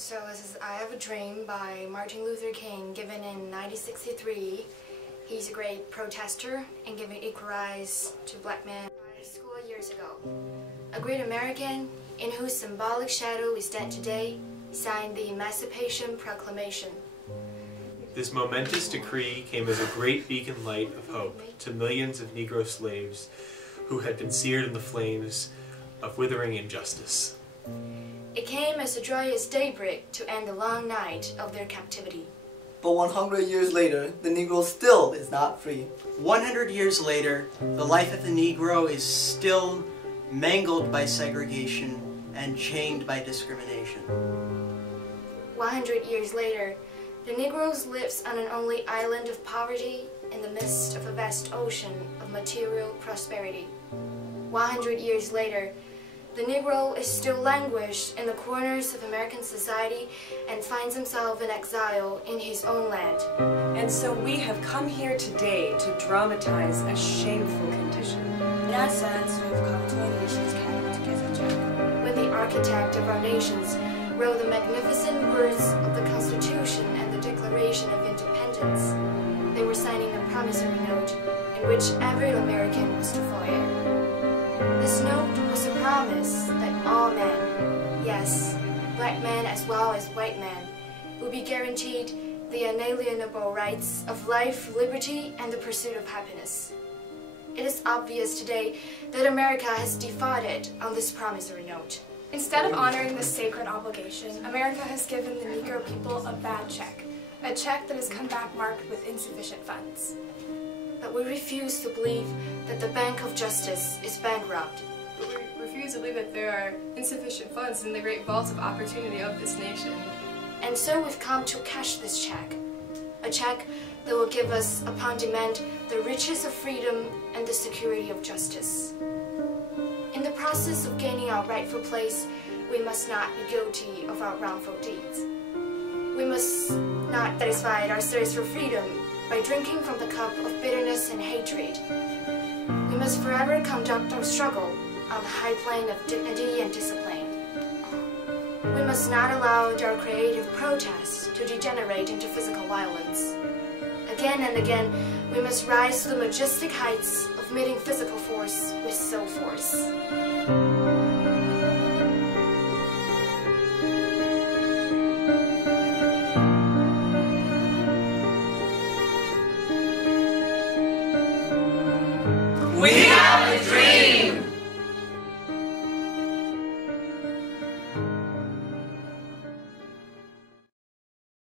So this is I Have a Dream by Martin Luther King, given in 1963. He's a great protester and giving equal rights to black men 5 years ago. A great American in whose symbolic shadow we stand today signed the Emancipation Proclamation. This momentous decree came as a great beacon light of hope to millions of Negro slaves who had been seared in the flames of withering injustice. It came as a joyous daybreak to end the long night of their captivity. But 100 years later, the Negro still is not free. 100 years later, the life of the Negro is still mangled by segregation and chained by discrimination. 100 years later, the Negroes lives on an only island of poverty in the midst of a vast ocean of material prosperity. 100 years later, the Negro is still languished in the corners of American society and finds himself in exile in his own land. And so we have come here today to dramatize a shameful condition. In that sense, we have come to a nation's capital to give a check. When the architect of our nations wrote the magnificent words of the Constitution and the Declaration of Independence, they were signing a promissory note in which every American was to follow. This note was a promise that all men, yes, black men as well as white men, would be guaranteed the unalienable rights of life, liberty, and the pursuit of happiness. It is obvious today that America has defaulted on this promissory note. Instead of honoring this sacred obligation, America has given the Negro people a bad check. A check that has come back marked with insufficient funds. But we refuse to believe that the Bank of Justice is bankrupt. We refuse to believe that there are insufficient funds in the great vault of opportunity of this nation. And so we've come to cash this check. A check that will give us, upon demand, the riches of freedom and the security of justice. In the process of gaining our rightful place, we must not be guilty of our wrongful deeds. We must not satisfy our thirst for freedom by drinking from the cup of bitterness and hatred. We must forever conduct our struggle on the high plane of dignity and discipline. We must not allow our creative protests to degenerate into physical violence. Again and again, we must rise to the majestic heights of meeting physical force with soul force.